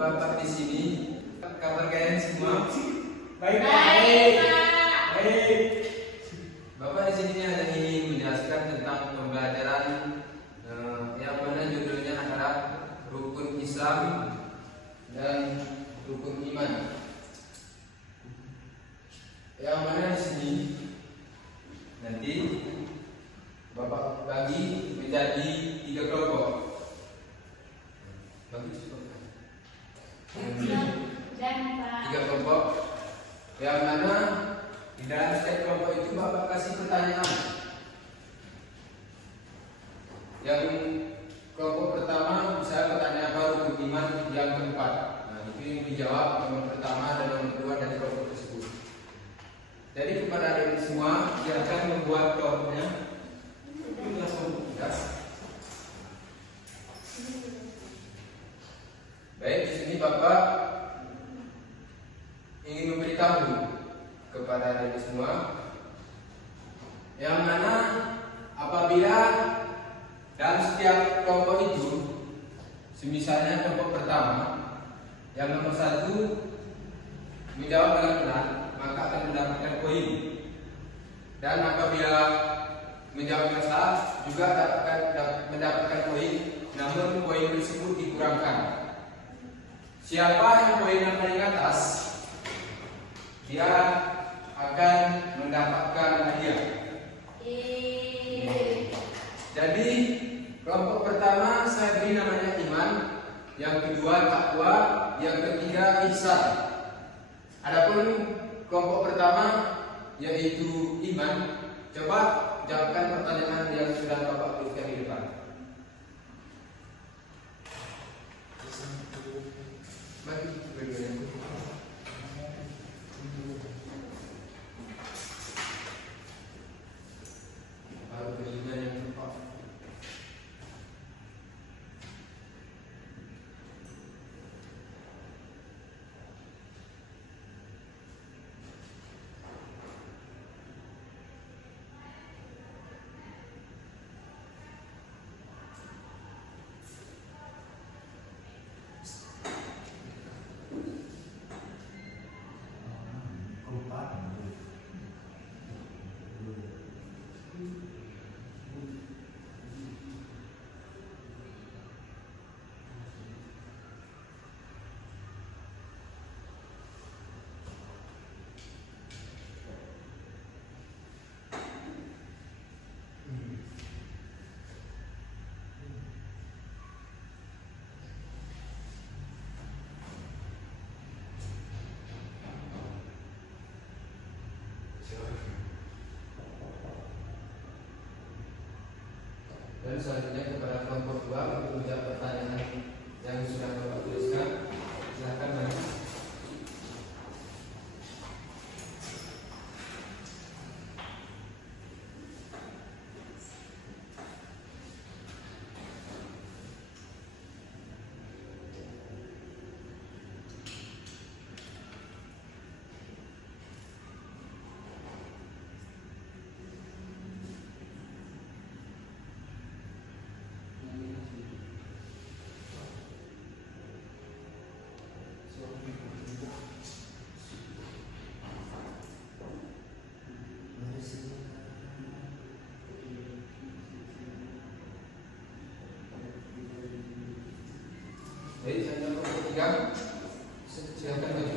Bapak di sini. Kabar kalian semua? Baik. Bapak di sini hanya ingin menjelaskan tentang pembelajaran yang mana judulnya adalah rukun Islam dan rukun iman. Yang mana di sini nanti Bapak bagi menjadi 3 kelompok. Bagi 3 kelompok, yang mana di dalam setiap kelompok itu Bapak kasih pertanyaan. Yang kelompok pertama misalnya pertanyaan apa rukun iman yang keempat. Nah, itu yang dijawab nomor pertama dan nomor kedua dari kelompok tersebut. Jadi kepada adik semua, silakan membuat kelompoknya. Itu langsung tugas. Baik, di sini Bapak ingin memberitahu kepada adik semua yang mana apabila dalam setiap kelompok itu, misalnya kelompok pertama yang nomor 1 menjawab dengan benar, maka akan mendapatkan poin. Dan apabila menjawab dengan salah juga akan mendapatkan poin, namun poin tersebut dikurangkan. Siapa yang poinnya paling atas, dia akan mendapatkan hadiah. Jadi kelompok pertama saya beri namanya iman, yang kedua takwa, yang ketiga ihsan. Adapun kelompok pertama yaitu iman, coba jawabkan pertanyaan yang sudah Bapak tuliskan di depan. Dan selanjutnya kepada kelompok 2 untuk menjawab pertanyaan yang sudah Bapak tuliskan. Silakan maju. Baik, saya kelompok 3. Silakan maju.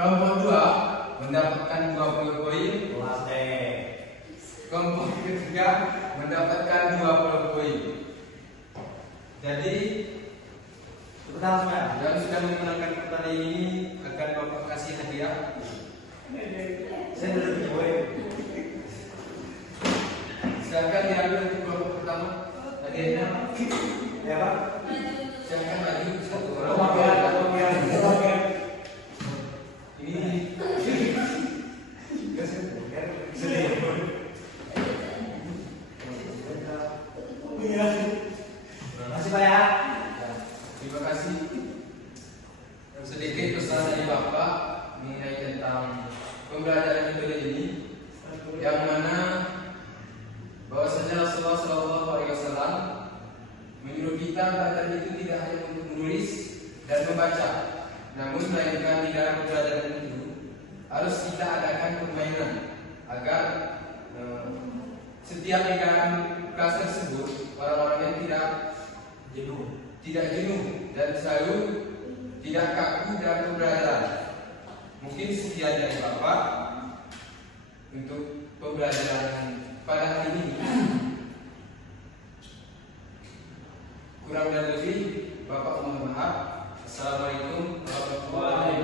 Kelompok 2 mendapatkan 20 poin. Kelas D. Kelompok ketiga mendapatkan 20 poin. Jadi Sebentar semua. yang sudah memenangkan pertandingan ini akan Bapak kasih hadiah. Saya udah punya poin. Silakan diambil untuk kelompok pertama. Hadiahnya. Ya Pak. Silakan maju satu orang. Bagian. Ini Masih Pak ya. terima kasih. Sedikit pesan dari Bapak mengenai tentang pembelajaran metode ini, yang mana bahwasanya Rasulullah SAW menyuruh kita belajar itu tidak hanya untuk menulis dan membaca, namun melainkan di dalam pembelajaran itu harus kita adakan permainan agar setiap di dalam kelas tersebut orang-orangnya tidak jenuh dan selalu tidak kaku dalam pembelajaran. Mungkin sekian dari Bapak untuk pembelajaran pada hari ini. Kurang dan lebih Bapak mohon maaf. Assalamualaikum warahmatullahi wabarakatuh.